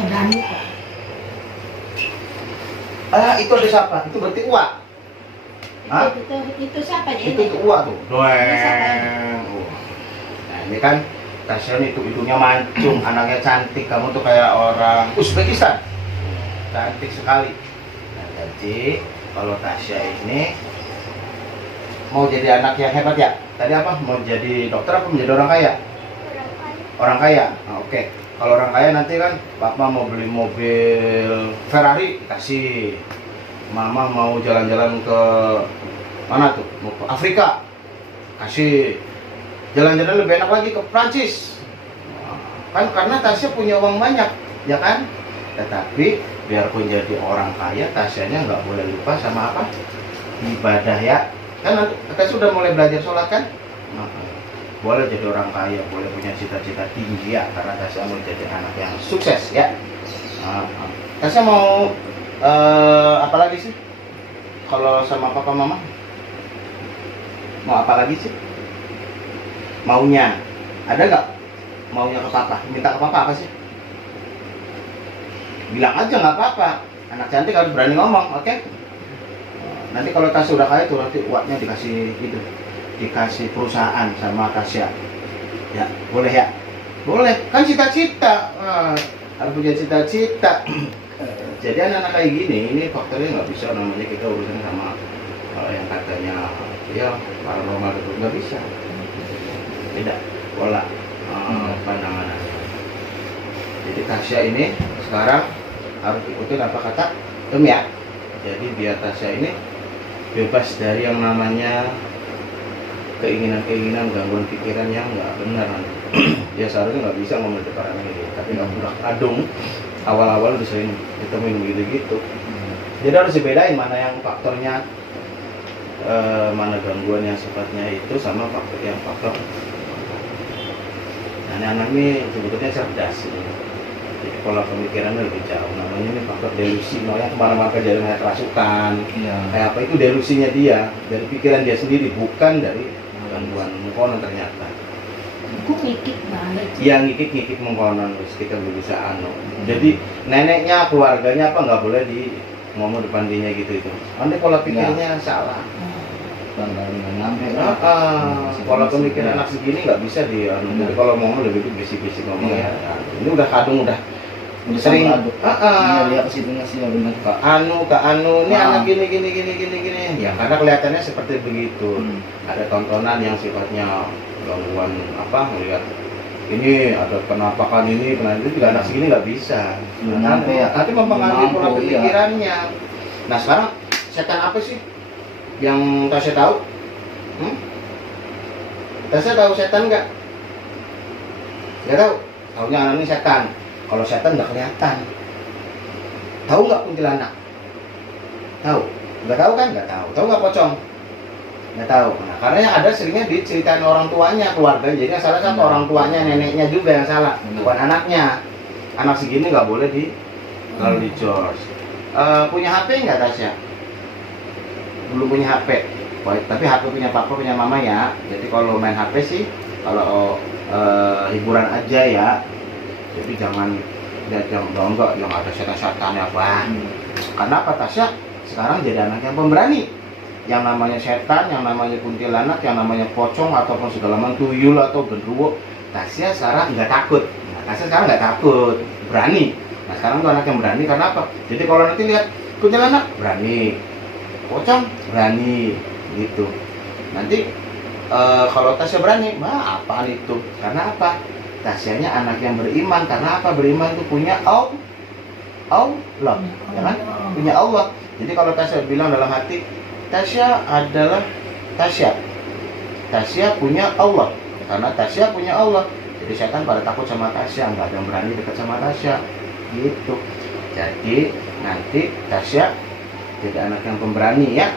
Saya berani kok. Itu ada siapa? Itu berarti Uwa. Hah? Itu siapa dia? Itu Uwa tuh. siapa? Doeng. Nah ini kan Tasya nih hidungnya mancung, anaknya cantik. Kamu tuh kayak orang Uzbekistan. Cantik sekali. Nah jadi kalau Tasya ini mau jadi anak yang hebat ya? Tadi apa? Mau jadi dokter apa menjadi orang kaya? Orang kaya. Nah, oke. Kalau orang kaya nanti kan papa mau beli mobil Ferrari kasih. Mama mau jalan-jalan ke mana tuh? Mau ke Afrika kasih. Jalan-jalan lebih enak lagi ke Prancis. Kan karena Tasya punya uang banyak, ya kan? Tetapi biarpun jadi orang kaya, Tasyanya nggak boleh lupa sama apa? Ibadah ya. Kan Tasya sudah mulai belajar sholat kan? Nah, boleh jadi orang kaya, boleh punya cita-cita tinggi ya, karena Tasya mau jadi anak yang sukses ya. Tasya mau apa lagi sih? Kalau sama papa mama? Mau apa lagi sih? Maunya ada nggak? Maunya ke papa? Minta ke papa apa sih? Bilang aja nggak apa-apa. Anak cantik harus berani ngomong, oke? Nanti kalau Tasya udah kaya tuh nanti uangnya dikasih itu, dikasih perusahaan sama Tasya. Ya boleh ya? Boleh. Kan cita-cita. Harus punya cita-cita. Jadi anak-anak kayak gini, ini faktornya nggak bisa namanya kita urusan sama yang katanya ya paranormal itu nggak bisa. Beda pola pandangan. Jadi Tasya ini sekarang harus ikutin apa kata Om ya. Jadi biar Tasya ini bebas dari yang namanya keinginan-keinginan, gangguan pikiran yang nggak benar. Dia seharusnya nggak bisa ngomong ke orang ini, tapi nggak udah kadung awal-awal bisa ditemuin gitu-gitu. Jadi harus dibedain mana yang faktornya mana gangguan yang sifatnya itu sama faktor yang faktor. Nah, anak ini sebetulnya cerdas ini. Jadi pola pemikirannya lebih jauh. Namanya ini faktor delusi. Yang kemana-mana kejadian kayak kerasukan, kayak apa itu delusinya dia dari pikiran dia sendiri, bukan dari gangguan mengkonon ternyata. Aku ngikik banget. Yang ngikik mengkonon kita berusaha anu. Jadi neneknya, keluarganya apa nggak boleh di ngomong depan dia gitu itu. Nanti pola pikirnya salah. Pola pemikiran anak segini nggak bisa di jadi kalau ngomong lebih bisik-bisik ngomong ya. Ini udah kadung udah sering dia ke situ ngasih benar ke anu ini anak gini ya karena kelihatannya seperti begitu. Ada tontonan yang sifatnya gangguan apa melihat ini ada penampakan ini itu juga anak segini nggak bisa. Nanti mempengaruhi pola pemikirannya. Nah sekarang setan apa sih yang Tasya tahu? Tasya tahu setan nggak? Nggak tahu. Taunya anak ini setan. Kalau setan nggak kelihatan. Tahu nggak kuntilanak? Tahu? Nggak tahu kan? Nggak tahu. Tahu nggak pocong? Nggak tahu. Nah, karena yang ada seringnya diceritain orang tuanya, keluarga. Jadi yang salah satu orang tuanya, neneknya juga yang salah, bukan anaknya. Anak segini nggak boleh lalu di George. Punya HP nggak Tasya? Belum punya HP. Tapi HP punya papa, punya mama ya. Jadi kalau main HP sih, kalau hiburan aja ya. Jadi jangan enggak yang ada setan-setan apa. Karena apa Tasya sekarang jadi anak yang pemberani. Yang namanya setan, yang namanya kuntilanak, yang namanya pocong ataupun segala macam tuyul atau genderuwo, Tasya sekarang nggak takut. Nah, Tasya sekarang nggak takut, berani. Nah sekarang tuh anak yang berani karena apa? Jadi kalau nanti lihat kuntilanak berani, pocong berani, gitu. Nanti kalau Tasya berani, apaan itu? Karena apa? Tasyanya anak yang beriman. Karena apa? Beriman itu punya Allah, ya kan? Punya Allah. Jadi kalau Tasya bilang dalam hati, Tasya adalah Tasya. Tasya punya Allah. Karena Tasya punya Allah. Jadi setan pada takut sama Tasya, nggak ada yang berani dekat sama Tasya, gitu. Jadi nanti Tasya jadi anak yang pemberani ya,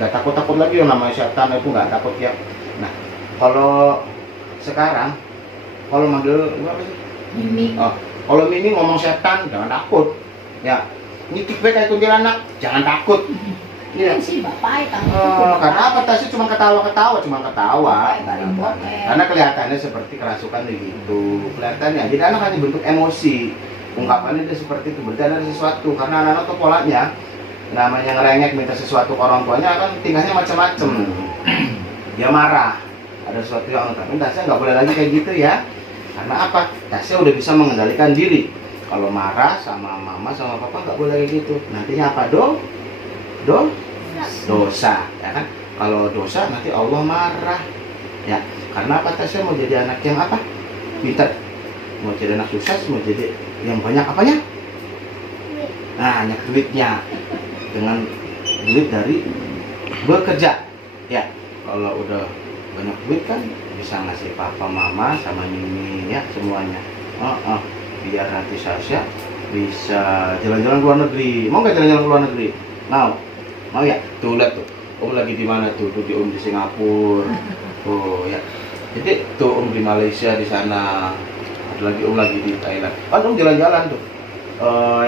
nggak takut-takut lagi yang namanya setan itu nggak takut ya. Nah kalau sekarang kalau manggil apa sih? Mimi. Kalau Mimi ngomong setan jangan takut ya. Nyikik kayak kuntilanak jangan takut. Iya sih bapak karena apa Tasya cuma ketawa. Karena kelihatannya seperti kerasukan begitu kelihatannya. Jadi anak hanya bentuk emosi. ungkapannya itu seperti itu, berarti ada sesuatu. Karena anak-anak tuh polanya namanya ngerengek minta sesuatu ke orang tuanya kan tingkahnya macam-macam. Dia marah, ada sesuatu yang tapi Tasya nggak boleh lagi kayak gitu ya. Karena apa? Tasya udah bisa mengendalikan diri. Kalau marah sama mama sama papa nggak boleh kayak gitu. Nantinya apa dong? Dosa, ya kan? Kalau dosa nanti Allah marah, ya. Karena apa? Tasya mau jadi anak yang apa? Pintar. Mau jadi anak sukses, mau jadi yang banyak apanya? Nah, banyak duitnya. Dengan duit dari bekerja, ya. Kalau udah banyak duit kan bisa ngasih papa, mama, sama Mimi ya semuanya. Biar nanti Tasya bisa jalan-jalan ke luar negeri. Mau nggak jalan-jalan ke luar negeri? Mau ya? Tuh lihat tuh, Om lagi di mana tuh? Tuh di Om di Singapura. Tuh ya. Jadi tuh Om di Malaysia di sana. Ada lagi Om lagi di Thailand. Kan Om jalan-jalan tuh.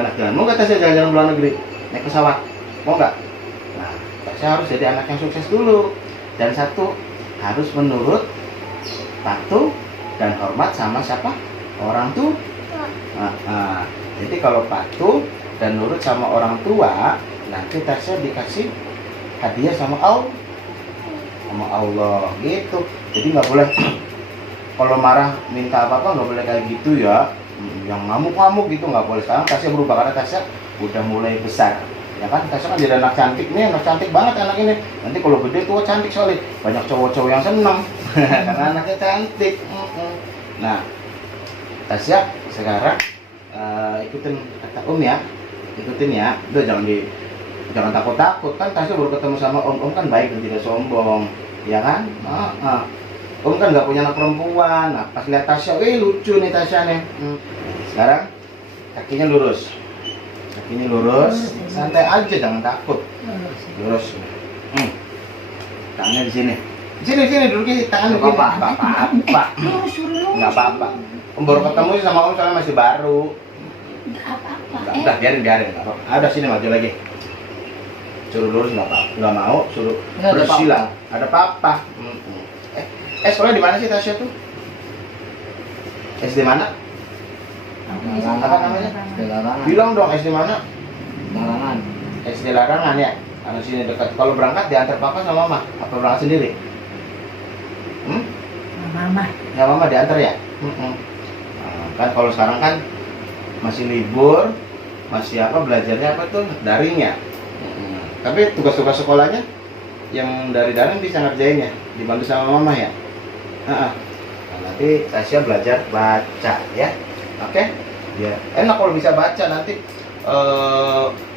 Enak jalan. Mau nggak Tasya jalan-jalan ke luar negeri? Naik pesawat? Mau nggak? Nah, Tasya harus jadi anak yang sukses dulu. Dan satu, harus menurut, patuh, dan hormat sama siapa? Orang tua. Jadi kalau patuh dan nurut sama orang tua, nanti Tasya dikasih hadiah sama Allah gitu. Jadi nggak boleh kalau marah minta apa-apa nggak boleh kayak gitu ya. Yang ngamuk-ngamuk gitu nggak boleh. Sekarang Tasya berubah karena Tasya udah mulai besar. Ya kan, Tasya kan jadi anak cantik nih, anak cantik banget anak ini. Nanti kalau gede tuh cantik soalnya, banyak cowok-cowok yang seneng karena anaknya cantik. Nah, Tasya sekarang ikutin kata Om ya, ikutin ya. Udah jangan takut-takut kan. Tasya baru ketemu sama Om kan baik dan tidak sombong, ya kan? Om kan nggak punya anak perempuan. Nah, pas lihat Tasya, lucu nih Tasya nih. Sekarang kakinya lurus. Kakinya lurus, santai aja, jangan takut. Lurus. Tangannya di sini. Di sini dulu ki, tangan di sini. Apa? Enggak apa-apa. Om baru ketemu sama Om soalnya masih baru. Enggak apa-apa. Udah biarin enggak apa-apa. Ada sini maju lagi. Suruh lurus enggak apa-apa. Enggak mau, suruh bersila. Ada papa. Sekolah di mana sih Tasya tuh? SD mana? Apa namanya? Larangan. Bilang dong SD mana? Larangan. SD Larangan ya. Karena sini dekat. Kalau berangkat diantar papa sama mama? Apa berangkat sendiri? Mama. Ya mama diantar ya. Kan kalau sekarang kan masih libur, masih apa belajarnya apa tuh daring ya. Tapi tugas-tugas sekolahnya yang dari daring bisa ngerjain ya, dibantu sama mama ya. Nah, nanti Tasya belajar baca ya. Oke? Ya, enak kalau bisa baca nanti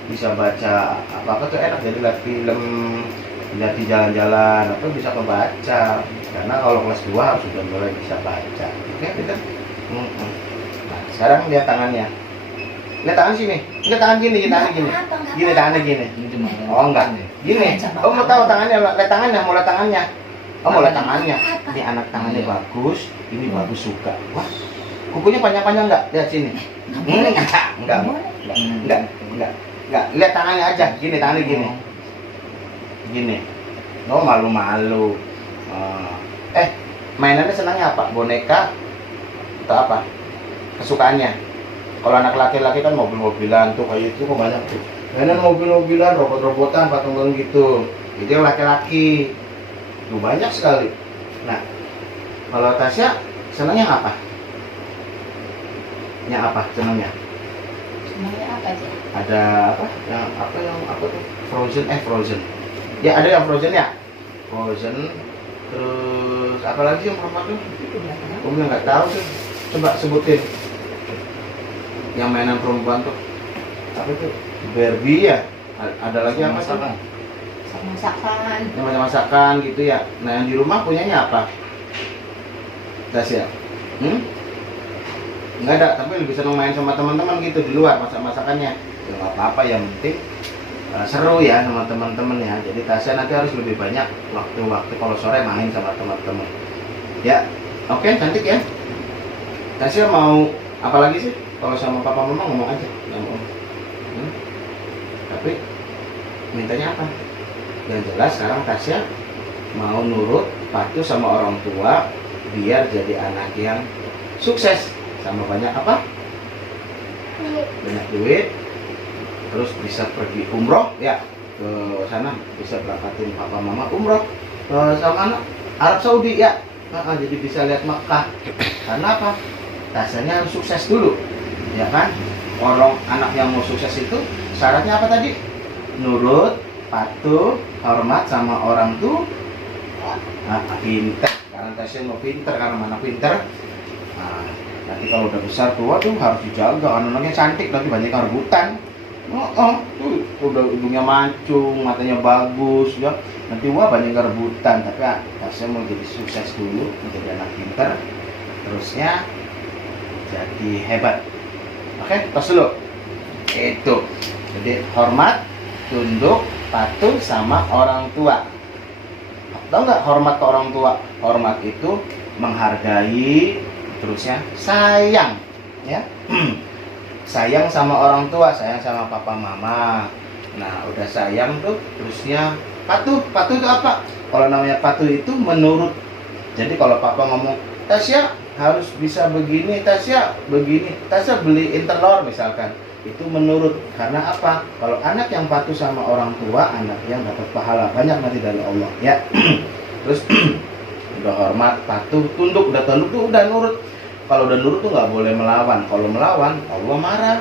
bisa baca apa tuh enak, jadi lihat film, lihat di jalan-jalan atau bisa membaca. Karena kalau kelas 2 harus sudah mulai bisa baca. Oke, gitu. Nah, sekarang lihat tangannya. Lihat tangan sini. Lihat tangan gini, tangan gini. Gini tangannya gini. Ini cuma Oh enggak. Gini. Oh mau tahu tangannya, lihat tangannya, mau lihat tangannya. Oh mau lihat tangannya. Ini anak tangannya bagus, ini bagus juga. Wah, kukunya panjang-panjang enggak? Lihat sini. Enggak. Lihat tangannya aja. Gini tangannya gini. Gini. Oh malu-malu. Mainannya senangnya apa? Boneka atau apa? Kesukaannya. Kalau anak laki-laki kan mobil-mobilan tuh kayak itu kok banyak tuh. Mainan mobil-mobilan, robot-robotan, patung-patung gitu. Itu yang laki-laki. Tuh banyak sekali. Nah, kalau Tasya senangnya apa? Yang apa senangnya? Senangnya apa sih? Ada apa? Yang apa tuh? Frozen. Ya ada yang Frozen ya? Frozen. Terus apa lagi yang perempuan tuh? Om nggak tahu tuh. Coba sebutin. Yang mainan perempuan tuh. Apa tuh? Barbie ya? Ada lagi apa tuh? Masakan. Yang masak-masakan gitu ya. Nah yang di rumah punyanya apa? Tasya? Nggak ada, tapi lebih senang main sama teman-teman gitu di luar masak-masakannya. Ya nggak apa-apa, yang penting seru ya sama teman-teman ya. Jadi Tasya nanti harus lebih banyak waktu-waktu kalau sore main sama teman-teman. Ya, oke, cantik ya. Tasya mau apa lagi sih? Kalau sama papa mama ngomong aja, nggak mau. Tapi mintanya apa? Yang jelas sekarang Tasya mau nurut, patuh sama orang tua biar jadi anak yang sukses sama banyak apa? banyak duit, terus bisa pergi umroh ya ke sana, bisa berangkatin papa mama umroh sama anak Arab Saudi ya. Jadi bisa lihat Makkah. Karena apa? Dasarnya harus sukses dulu, ya kan? Orang anak yang mau sukses itu syaratnya apa tadi? Nurut, patuh, hormat sama orang tua. Pinter. Karena Tasya mau pinter, karena mana pinter. Nanti kalau udah besar tua tuh harus dijaga, karena anaknya cantik, nanti banyak yang rebutan. Tuh udah hidungnya mancung, matanya bagus, ya. Nanti banyak yang rebutan. Tapi Tasya mau jadi sukses dulu, menjadi anak pinter, terusnya jadi hebat. Oke, tos dulu. Itu. Jadi hormat, tunduk, patuh sama orang tua. Tahu nggak hormat ke orang tua? Hormat itu menghargai, terusnya sayang, ya. Sayang sama orang tua, sayang sama papa mama. Nah, udah sayang tuh, terusnya patuh. Patuh itu apa? Kalau namanya patuh itu menurut. Jadi kalau papa ngomong, Tasya harus bisa begini, Tasya begini, Tasya beliin telur misalkan, itu menurut. Karena apa? Kalau anak yang patuh sama orang tua, anak yang dapat pahala banyak nanti dari Allah, ya. Terus udah hormat, patuh, tunduk, udah tunduk tuh udah nurut. Kalau udah nurut tuh nggak boleh melawan. Kalau melawan, Allah marah.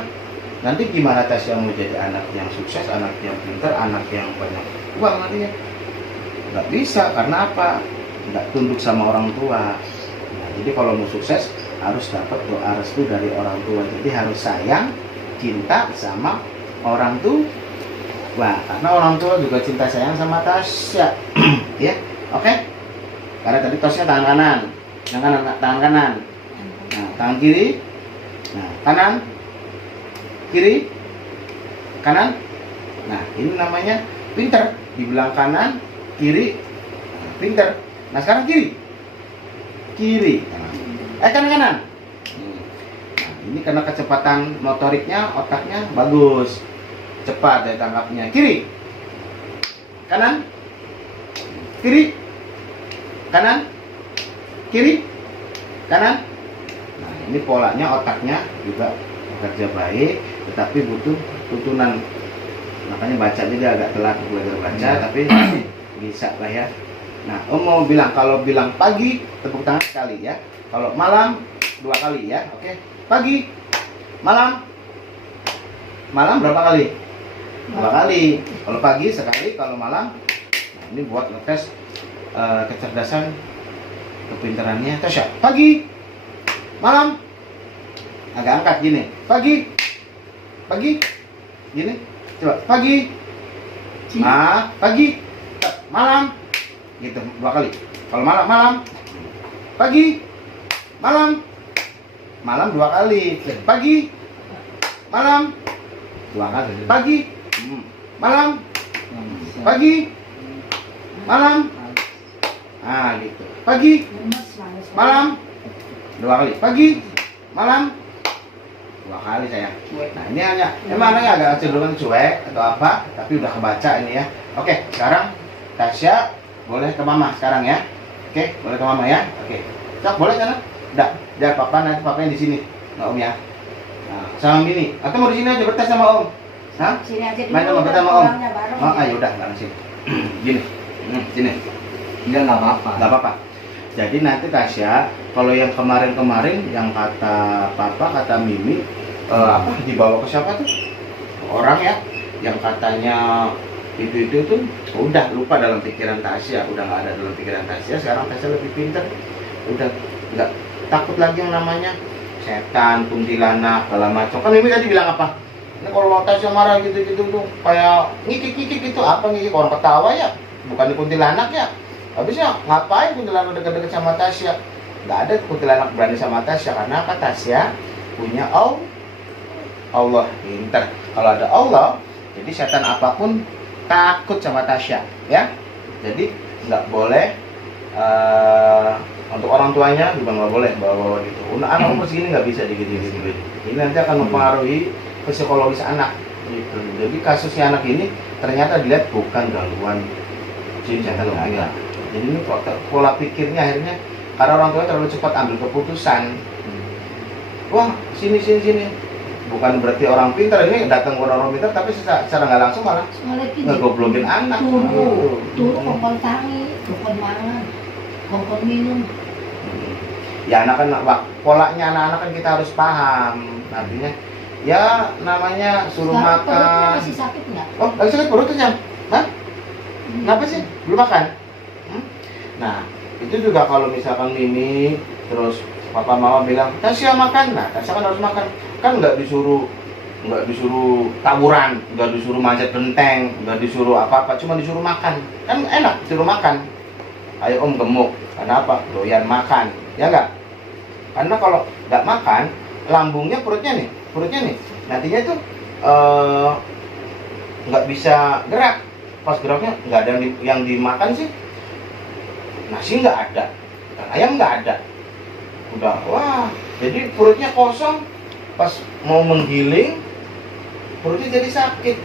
Nanti gimana Tasya mau jadi anak yang sukses, anak yang pintar, anak yang banyak uang nantinya? Nggak bisa. Karena apa? Nggak tunduk sama orang tua. Jadi kalau mau sukses harus dapat doa restu dari orang tua. Jadi harus sayang, cinta sama orang tua. Wah, karena orang tua juga cinta sayang sama Tasya. Ya, oke? Karena tadi Tasya tangan kanan, tangan kanan. Nah, tangan kiri. Nah, kanan, kiri, kanan. Nah, ini namanya pinter. Dibilang kanan, kiri, pinter. Nah, sekarang kiri. Kiri, kanan. Nah, ini karena kecepatan motoriknya, otaknya bagus, cepat ya tangkapnya. Kiri, kanan, kiri, kanan, kiri, kanan. Nah, ini polanya, otaknya juga bekerja baik, tetapi butuh tuntunan. Makanya baca dia agak telat belajar baca, tapi bisa lah ya. Nah, mau bilang, kalau bilang pagi, tepuk tangan sekali ya. Kalau malam, 2 kali ya. Oke. Pagi, malam. Malam berapa kali? 2 kali. Kalau pagi sekali, kalau malam. Nah, ini buat ngetes kecerdasan, kepintarannya Tasya. Pagi, malam. Agak angkat gini. Pagi. Gini. Coba. Pagi. Pagi. Malam. Gitu 2 kali. Kalau malam. Pagi. Malam 2 kali. Pagi. Malam 2 kali. Pagi. Malam. Pagi. Malam. Gitu. Pagi. Malam 2 kali. Pagi. Malam 2 kali sayang. Nah, ini hanya emangnya agak cenderung cuek atau apa, tapi udah kebaca ini ya. Oke, sekarang Tasya boleh ke mama sekarang ya. Oke, boleh ke mama ya. Oke. Cok, boleh kan? Udah, biar papa nanti papanya di sini. Nggak om ya. Nah, sama Mini. Atau mau di sini aja bertas sama om. Hah? Sini aja dulu. Main sama bertas sama om. Ayo udah, sekarang sini. Gini. Sini. Enggak apa-apa. Nggak apa-apa. Jadi nanti Tasya, kalau yang kemarin-kemarin yang kata papa, kata Mimi, dibawa ke siapa tuh? Orang ya, yang katanya itu tuh udah lupa dalam pikiran Tasya, udah nggak ada dalam pikiran Tasya. Sekarang Tasya lebih pintar, udah nggak takut lagi yang namanya setan, kuntilanak, segala macam. Kan Mimi tadi bilang apa? Ini kalau Tasya marah gitu tuh kayak ngikik gitu, apa ngikik, orang ketawa ya, bukan kuntilanak ya. Habisnya ngapain kuntilanak deket-deket sama Tasya? Nggak ada kuntilanak berani sama Tasya, karena apa? Tasya punya Allah pintar. Kalau ada Allah, jadi setan apapun takut sama Tasya, ya. Jadi nggak boleh untuk orang tuanya juga nggak boleh bawa gitu. Anak umur segini nggak bisa digigit. Ini nanti akan mempengaruhi psikologis anak. Gitu. Jadi kasusnya anak ini ternyata dilihat bukan gangguan jin, setan, enggak. Jadi ini pola pikirnya akhirnya karena orang tua terlalu cepat ambil keputusan. Wah, sini. bukan berarti orang pintar, ini datang ke orang pintar tapi secara nggak langsung malah Soalnya gini, ngegoblokin anak. turu kongkol tangi, kongkol mangan, kongkol minum. Ya anak kan, polanya anak-anak kan kita harus paham. Artinya ya namanya suruh Sekarang perutnya makan. masih sakit nggak? Oh, lagi sakit perutnya? Hah? Kenapa sih? Belum makan? Nah, itu juga kalau misalkan Mimi terus papa mama bilang Tasya makan, nah Tasya kan harus makan. Kan nggak disuruh taburan, nggak disuruh manjat genteng, nggak disuruh apa-apa, cuma disuruh makan. Kan enak disuruh makan. Ayo om gemuk, karena apa? Doyan makan, ya nggak? Karena kalau nggak makan, lambungnya perutnya nih, nantinya tuh nggak bisa gerak. Pas geraknya nggak ada yang dimakan sih, nasi nggak ada, dan ayam nggak ada. Udah, wah, jadi perutnya kosong. Pas mau menggiling, perutnya jadi sakit.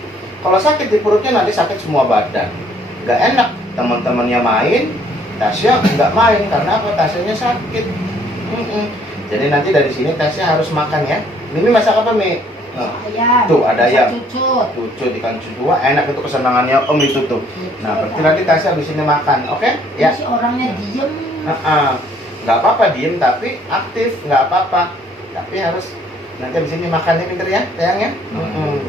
Kalau sakit di perutnya nanti sakit semua badan. Nggak enak. Teman-temannya main, Tasya nggak main karena apa? Tasyanya sakit. Jadi nanti dari sini Tasya harus makan ya. Mimi masak apa Mi? Ayam. Tuh ada ayam. Cucut. Cucut ikan cucut, enak itu kesenangannya om itu tuh. Nah berarti nanti Tasya di sini makan, oke? Ya. Si orangnya diem. Nggak apa-apa diem tapi aktif, nggak apa-apa. Tapi harus nanti di sini makannya pinter ya, sayang ya.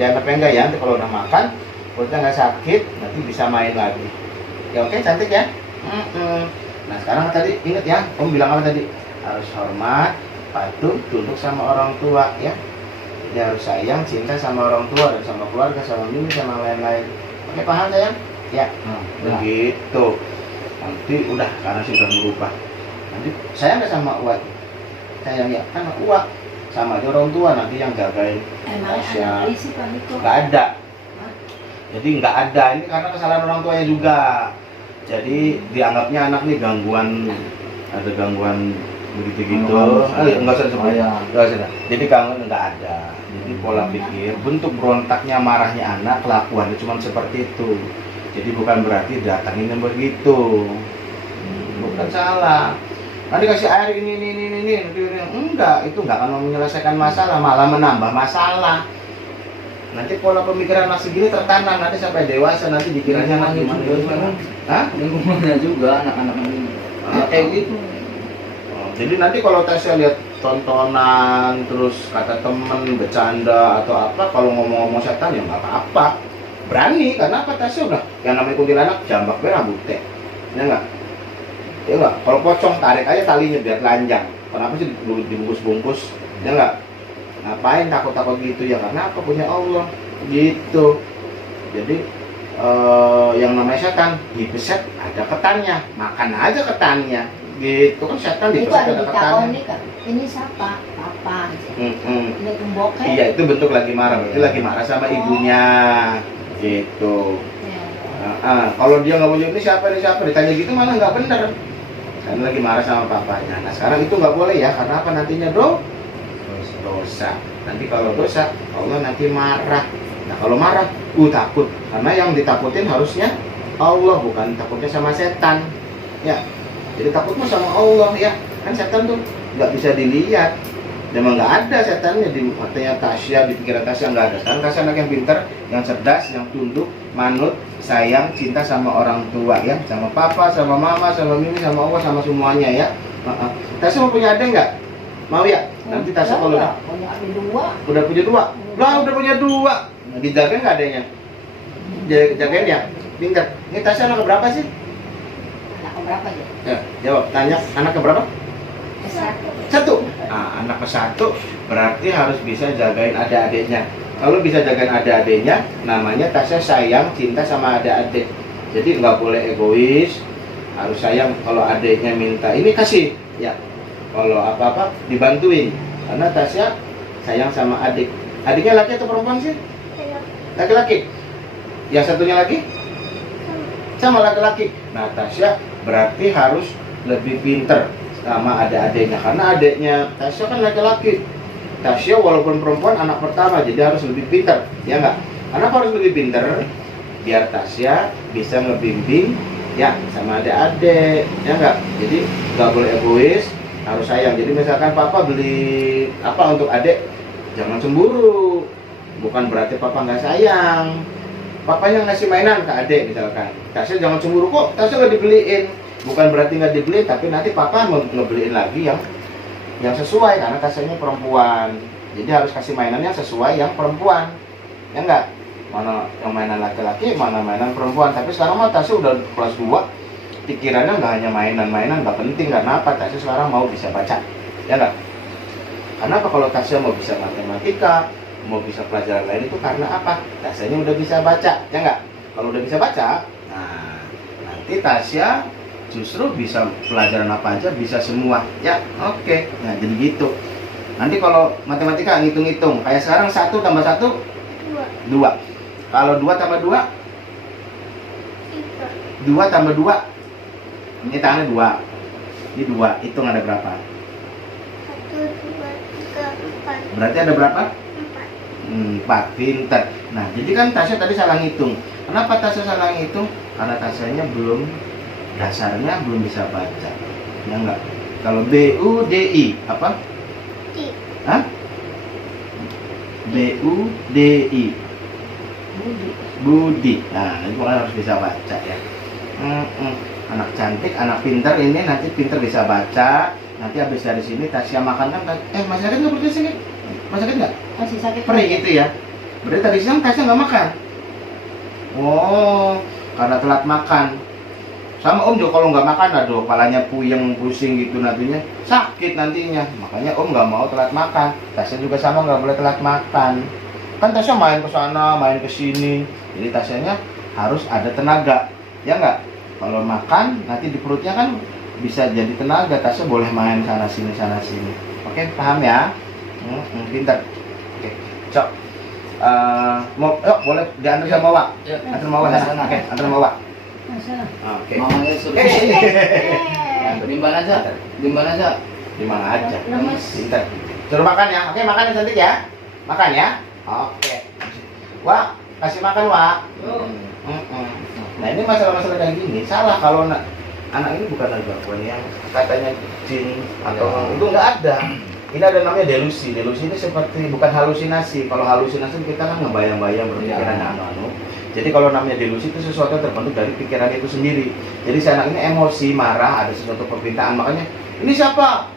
Jangan sampai enggak ya, nanti kalau udah makan perutnya nggak sakit, nanti bisa main lagi. Ya oke, cantik ya. Nah sekarang tadi inget ya, om bilang apa tadi? Harus hormat, patuh, tunduk sama orang tua ya. Dia harus sayang, cinta sama orang tua dan sama keluarga, sama Mimi, sama lain-lain. Oke paham sayang? Ya. Begitu. Nanti udah karena sudah berubah. Nanti sayang nggak sama Uwa? Sayang ya, kan Uwa sama aja orang tua nanti yang jagain. Emang Tasya. anak sih Pak Niko? Nggak ada. Jadi nggak ada, ini karena kesalahan orang tuanya juga. Jadi dianggapnya anak nih gangguan, ada gangguan begitu gitu. Nggak usah disebut. Nggak usah. Jadi gangguan nggak ada. Jadi pola pikir, bentuk berontaknya, marahnya anak, kelakuannya cuma seperti itu. Jadi bukan berarti datangin begitu. Bukan salah. Nanti kasih air ini. Enggak, itu nggak akan menyelesaikan masalah, malah menambah masalah. Nanti pola pemikiran anak segini tertanam, nanti sampai dewasa nanti dikiranya anak gimana. Hah? Lingkungannya juga anak-anak ini. Kayak gitu. Jadi nanti kalau Tasya lihat tontonan terus kata temen bercanda atau apa, kalau ngomong-ngomong setan ya nggak apa-apa, berani. Karena apa? Tasya udah yang namanya kuntilanak jambak rambutnya, ya nggak? Ya nggak? Kalau pocong tarik aja talinya biar telanjang. Kenapa sih dibungkus-bungkus? Ya nggak? Ngapain takut-takut gitu ya? Karena apa? Punya Allah gitu. Jadi yang namanya setan dibeset ada ketannya, makan aja ketannya gitu kan. Setan Itu dibeset ada ada di ketannya. ini kan. Ini siapa? Papa. Ini pemboket. Iya itu bentuk lagi marah, berarti lagi marah sama ibunya gitu. Ya. Kalau dia nggak punya ini siapa ditanya gitu malah nggak bener, karena lagi marah sama papanya. Nah sekarang itu nggak boleh ya, karena apa? Nantinya dosa. Nanti kalau dosa Allah nanti marah. Nah kalau marah takut, karena yang ditakutin harusnya Allah, bukan takutnya sama setan ya. Jadi takutnya sama Allah ya, kan setan tuh nggak bisa dilihat. Memang nggak ada setannya di matanya Tasya, di pikiran Tasya nggak ada. Sekarang Tasya anak yang pintar, yang cerdas, yang tunduk, manut, sayang, cinta sama orang tua ya, sama papa, sama mama, sama Mimi, sama Allah, sama semuanya ya. Tasya mau punya adik nggak? Mau ya? Nanti Tasya kalau punya adik dua. udah punya dua, lah udah punya dua, dijagain nggak adanya? Jagain ya, pintar. Ini Tasya anak berapa sih? Anak berapa ya? Ya, jawab. Tanya anak berapa? Satu. Nah, anak ke-1 berarti harus bisa jagain adik-adiknya. Kalau bisa jagain adik-adiknya, namanya Tasya sayang, cinta sama adik-adik. Jadi nggak boleh egois, harus sayang. Kalau adiknya minta ini kasih, ya. Kalau apa-apa dibantuin. Karena Tasya sayang sama adik. Adiknya laki atau perempuan sih? Laki-laki. Yang satunya lagi? Sama laki-laki. Nah, Tasya berarti harus lebih pinter sama adik-adiknya, karena adiknya Tasya kan laki-laki. Tasya walaupun perempuan anak pertama, jadi harus lebih pintar, ya nggak? Kenapa harus lebih pintar? Biar Tasya bisa ngebimbing ya sama adik-adik, ya nggak? Jadi nggak boleh egois, harus sayang. Jadi misalkan papa beli apa untuk adik, jangan cemburu. Bukan berarti papa nggak sayang. Papanya ngasih mainan ke adik misalkan, Tasya jangan cemburu, kok Tasya nggak dibeliin. Bukan berarti nggak dibeli, tapi nanti papa mau ngebeliin lagi yang sesuai, karena Tasyanya perempuan. Jadi harus kasih mainannya sesuai yang perempuan, ya enggak? Mana yang mainan laki-laki, mana mainan perempuan. Tapi sekarang mah Tasya udah kelas 2, pikirannya nggak hanya mainan-mainan, nggak penting. Karena apa? Tasya sekarang mau bisa baca, ya enggak? Karena apa? Kalau Tasya mau bisa matematika, mau bisa pelajaran lain, itu karena apa? Tasyanya udah bisa baca, ya enggak? Kalau udah bisa baca, nah nanti Tasya justru bisa pelajaran apa aja, bisa semua, ya. Oke. Nah jadi gitu. Nanti kalau matematika ngitung-ngitung, kayak sekarang 1 tambah 1 2. Kalau 2 tambah 2 2 tambah 2, ini tangannya 2, ini 2, hitung ada berapa? 1, 2, 3, 4. Berarti ada berapa? 4. 4, pinter. Nah, jadi kan Tasya tadi salah ngitung. Kenapa Tasya salah ngitung? Karena Tasyanya dasarnya belum bisa baca. Ya enggak? Kalau BUDI apa? Di. Hah? BUDI. Budi. Nah, itu kan harus bisa baca ya. Anak cantik, anak pinter ini nanti pinter bisa baca. Nanti habis dari sini Tasya makan kan? Masih sakit nggak perut sakit? Masih sakit nggak? Masih sakit. Perih gitu ya. Berarti tadi siang Tasya nggak makan. Oh, karena telat makan. Sama Om juga kalau nggak makan, aduh, kepalanya puyeng, pusing gitu nantinya, sakit nantinya. Makanya Om nggak mau telat makan. Tasya juga sama, nggak boleh telat makan. Kan Tasya main ke sana, main ke sini. Jadi Tasyanya harus ada tenaga, ya nggak? Kalau makan nanti di perutnya kan bisa jadi tenaga. Tasya boleh main sana sini sana sini. Oke, paham ya? Pintar. Oke, cok. Mau, yuk, boleh diantar sama Wak. Ya. Antar sama Wak sana. Oke, antar sama Wak. Masa? Oke. Mamanya suruh dimana aja? Dimana aja? Di mana aja. Lemes. Pintar. Suruh makan ya. Oke, makan yang cantik ya. Makan ya. Oke. Wak, kasih makan Wak. Nah ini masalah-masalah kayak gini salah kalau anak ini bukan ada gangguan yang katanya jin atau itu nggak ada. Ini ada namanya delusi. Delusi ini seperti bukan halusinasi. Kalau halusinasi kita kan ngebayang-bayang berpikiran anu. Jadi kalau namanya delusi itu sesuatu yang terbentuk dari pikiran itu sendiri. Jadi si anak ini emosi, marah, ada sesuatu permintaan, makanya ini siapa?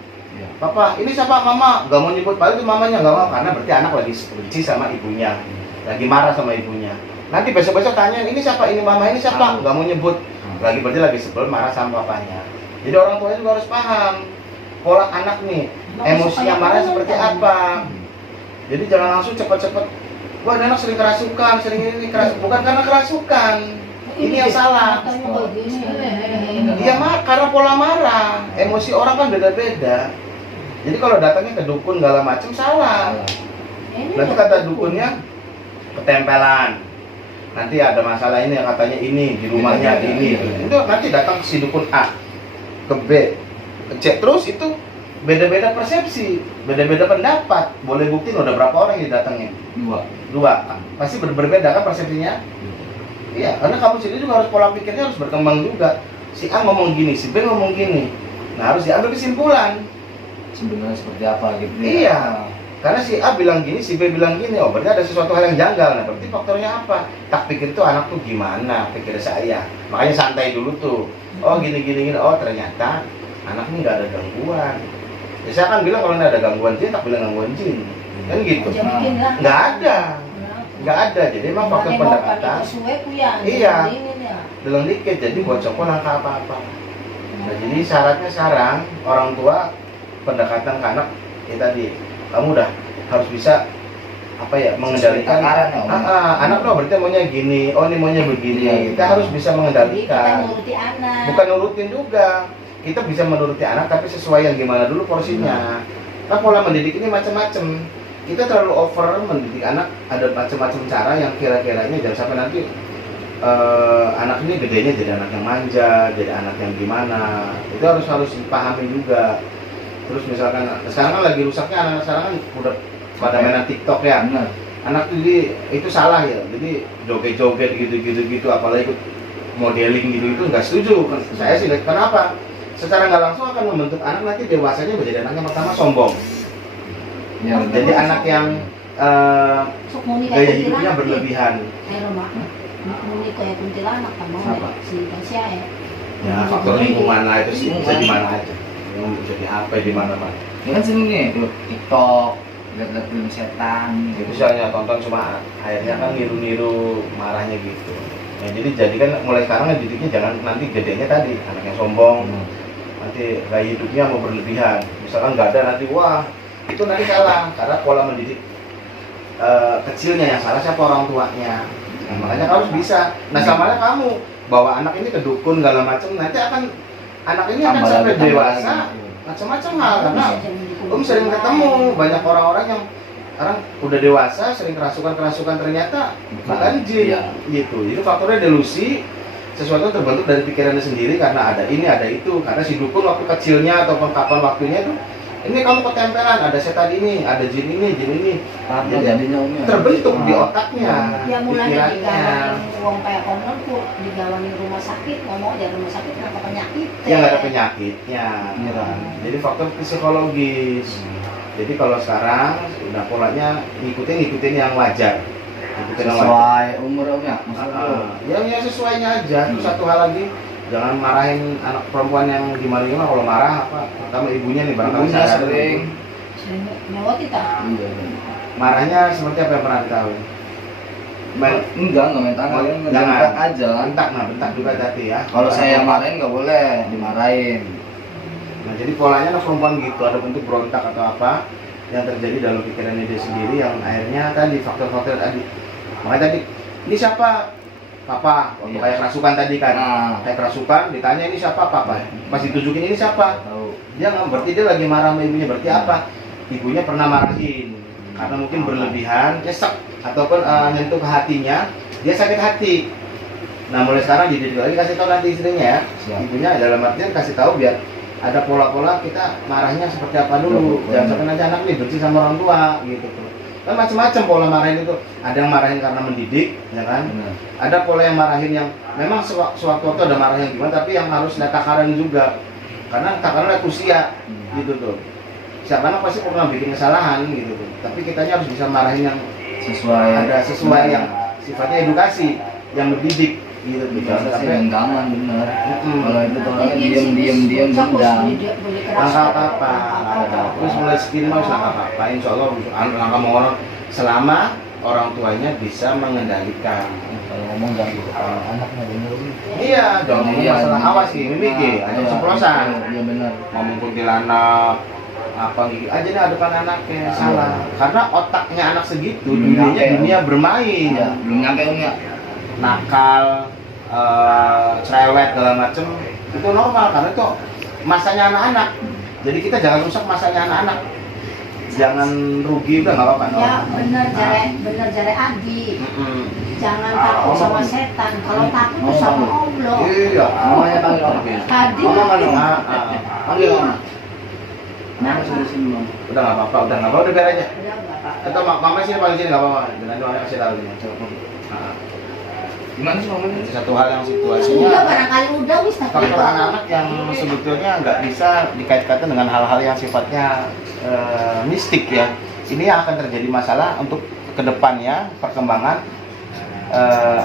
Papa, ini siapa? Mama, gak mau nyebut, padahal itu mamanya gak mau, karena berarti anak lagi benci sama ibunya, lagi marah sama ibunya. Nanti besok-besok tanya, ini siapa? Ini mama, ini siapa? Gak mau nyebut, lagi berarti lagi sebel, marah sama papanya. Jadi orang tuanya juga harus paham pola anak nih, emosinya marah seperti apa. Jadi jangan langsung cepat-cepat, wah anak sering kerasukan, sering ini kerasukan, bukan karena kerasukan. Ini yang salah. Iya karena pola marah, emosi orang kan beda-beda. Jadi kalau datangnya ke dukun segala macam salah. Nanti kata dukunnya ketempelan. Nanti ada masalah ini yang katanya ini di rumahnya ini. Itu nanti datang ke si dukun A, ke B, ke C, terus itu beda-beda persepsi, beda-beda pendapat. Boleh buktiin udah berapa orang yang datangnya? 2. Pasti berbeda kan persepsinya? Iya, karena kamu sendiri juga harus pola pikirnya harus berkembang juga. Si A ngomong gini, si B ngomong gini. Nah, harus diambil kesimpulan. Sebenarnya seperti apa gitu. Iya. Karena si A bilang gini, si B bilang gini. Oh, berarti ada sesuatu hal yang janggal. Nah, berarti faktornya apa? Tak pikir tuh anak tuh gimana pikir saya. Makanya santai dulu tuh. Oh, gini. Oh, ternyata anak ini nggak ada gangguan. Ya, saya kan bilang kalau nggak ada gangguan jin, tak bilang gangguan jin. Kan gitu. Nggak ada. Nggak ada, jadi emang faktor pendekatan. Iya, dalam dikit, jadi buat cokol langkah apa-apa. Nah, jadi syaratnya sekarang orang tua pendekatan ke anak ya tadi, kamu udah harus bisa apa ya mengendalikan. Anak lo berarti maunya gini, oh ini maunya begini. Kita harus bisa mengendalikan. Bukan nurutin juga. Kita bisa menuruti anak tapi sesuai yang gimana dulu porsinya. Nah, pola mendidik ini macam-macam. Kita terlalu over mendidik anak, ada macam-macam cara yang kira-kira ini jangan sampai nanti anak ini gedenya jadi anak yang manja, jadi anak yang gimana. Itu harus dipahami juga. Terus misalkan sekarang kan lagi rusaknya anak sekarang kan udah pada mainan TikTok ya. Anak itu salah ya. Jadi joget-joget gitu apalagi ikut modeling gitu itu nggak setuju. Saya sih kenapa? Secara nggak langsung akan membentuk anak nanti dewasanya menjadi anak yang pertama sombong. Ya, Jadi anak yang Sok muni gaya kayak hidupnya kuntilanak. berlebihan. Ayo mak, muni kayak kuntilanak kan mau Siapa? si Tasya ya. Ya faktor lingkungan lah itu sih bisa di mana aja. Bisa di HP di mana-mana. Ya kan sering nih, klub TikTok, lihat-lihat film setan. Itu sih hanya tonton cuma akhirnya kan niru-niru marahnya gitu. Ya, jadi kan mulai sekarang didiknya jangan nanti gedenya tadi anak yang sombong, nanti gaya hidupnya mau berlebihan. Misalkan nggak ada nanti wah itu nanti salah karena pola mendidik kecilnya yang salah siapa orang tuanya. Nah, makanya kamu harus bisa. Nah samanya kamu bawa anak ini ke dukun segala macam nanti akan anak ini akan Tambah sampai lagi, tambah dewasa lagi. macam-macam hal karena sering ketemu banyak orang-orang yang sekarang udah dewasa sering kerasukan ternyata bukan jin Iya. gitu. Jadi faktornya delusi sesuatu terbentuk dari pikirannya sendiri karena ada ini ada itu karena si dukun waktu kecilnya ataupun kapan waktunya itu ini kamu ketempelan ada setan ini ada jin ini Karena Jadi, jadinya Umi terbentuk di otaknya Ya mulai pikirannya. digawani uang kayak konon tuh digawani rumah sakit ngomong aja rumah sakit kenapa penyakit Ya nggak ada penyakitnya Iya. kan. Jadi faktor psikologis. Jadi kalau sekarang udah polanya ngikutin yang wajar. Ngikutin yang wajar. sesuai umur Om ya. Maksudnya Yang sesuainya aja. Terus satu hal lagi, jangan marahin anak perempuan yang gimana kalau marah apa pertama ibunya nih barangkali ibunya sadar. sering. sering nyawa kita Iya. Marahnya seperti apa yang pernah diketahui? Enggak main tangan, Jangan. bentak aja. Bentak juga hati ya. Kalau saya yang marahin nggak boleh, dimarahin. Nah jadi polanya anak perempuan gitu ada bentuk berontak atau apa yang terjadi dalam pikirannya dia sendiri yang akhirnya tadi faktor-faktor tadi. Makanya tadi ini siapa? Papa. Waktu Iya. kayak kerasukan tadi kan. Nah, Kayak kerasukan ditanya ini siapa papa? Pas ditunjukin ini siapa? tahu. Dia nggak berarti dia lagi marah sama ibunya berarti apa? Ibunya pernah marahin karena mungkin berlebihan, nyesek ataupun nyentuh ke hatinya, dia sakit hati. Nah mulai sekarang dididik lagi kasih tahu nanti istrinya ya, Siap. ibunya dalam artian kasih tahu biar ada pola-pola kita marahnya seperti apa dulu, jangan sampai nanti anak nih benci sama orang tua gitu tuh. Kan macam-macam pola marahin itu, ada yang marahin karena mendidik, ya kan? Benar. Ada pola yang marahin yang memang sewaktu-waktu ada marah yang gimana, tapi yang harus ada takaran juga, karena takaran ada usia gitu tuh. Siapa anak pasti pernah bikin kesalahan gitu tuh, tapi kitanya harus bisa marahin yang Sesuai. ada sesuai yang sifatnya edukasi, yang mendidik gitu tuh. Jangan Biasa sih sampai genggaman bener. Mm-mm. Kalau itu tuh orangnya diem dendam. langkah apa terus mulai segini mau langkah apa insya Allah langkah mau orang selama orang tuanya bisa mengendalikan. Kalau ngomong jangan gitu. Kalau anaknya bener. Iya jangan ngomong masalah awas sih mimiki ada keceplosan Iya benar. ngomong kuntilanak apa gitu aja nih depan anaknya salah karena otaknya anak segitu dunianya dunia bermain Iya, belum nyampe Om ya. nakal cerewet segala macem itu normal karena itu masanya anak-anak jadi kita jangan rusak masanya anak-anak jangan rugi udah nggak apa-apa Ya bener jare Adi. Mm-mm. Jangan takut sama setan. Kalau takut tuh sama Allah. Iya Namanya panggil apa? Tadi Mama kan nanti- Panggil Om. Nah, Mama sudah sini Om. udah nggak apa-apa udah biar aja udah nggak apa-apa. atau mama sini paling sini nggak apa-apa dengan doanya kasih tahu ini Gimana sih ngomongnya? satu hal yang Udah situasinya barangkali udah wis tapi faktor anak-anak yang sebetulnya nggak bisa dikait-kaitkan dengan hal-hal yang sifatnya mistik ya. Ini yang akan terjadi masalah untuk kedepannya perkembangan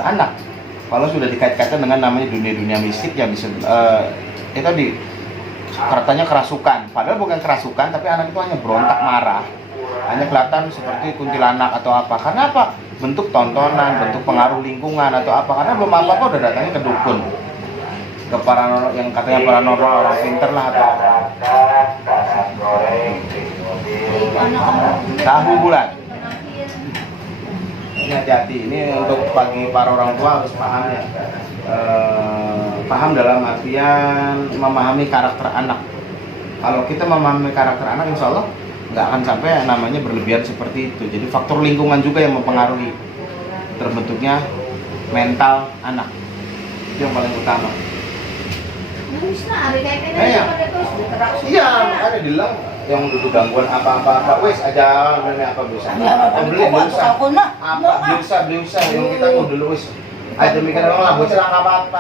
anak. Kalau sudah dikait-kaitkan dengan namanya dunia-dunia mistik yang bisa itu di katanya kerasukan. Padahal bukan kerasukan, tapi anak itu hanya berontak marah. Hanya kelihatan seperti kuntilanak atau apa. Karena apa? Bentuk tontonan, bentuk pengaruh lingkungan atau apa. Karena belum apa-apa udah datangnya ke dukun. Ke paranormal yang katanya paranormal orang pinter lah atau apa. itu anak kamu Tahu bulan. penakin. Ini hati-hati. Ini untuk bagi para orang tua harus paham ya. Paham dalam artian memahami karakter anak. Kalau kita memahami karakter anak, insya Allah nggak akan sampai namanya berlebihan seperti itu. Jadi faktor lingkungan juga yang mempengaruhi terbentuknya mental anak. Itu yang paling utama. Nah, wis lah, hari kayak gini Iya. pada terus diterapkan. Iya, makanya bilang yang duduk gangguan apa-apa, wes aja beli apa bisa. Ya, tapi Beli kok bisa. aku nak? Apa bisa yang kita mau dulu wes. Ayo mikir orang lah, bocah apa-apa.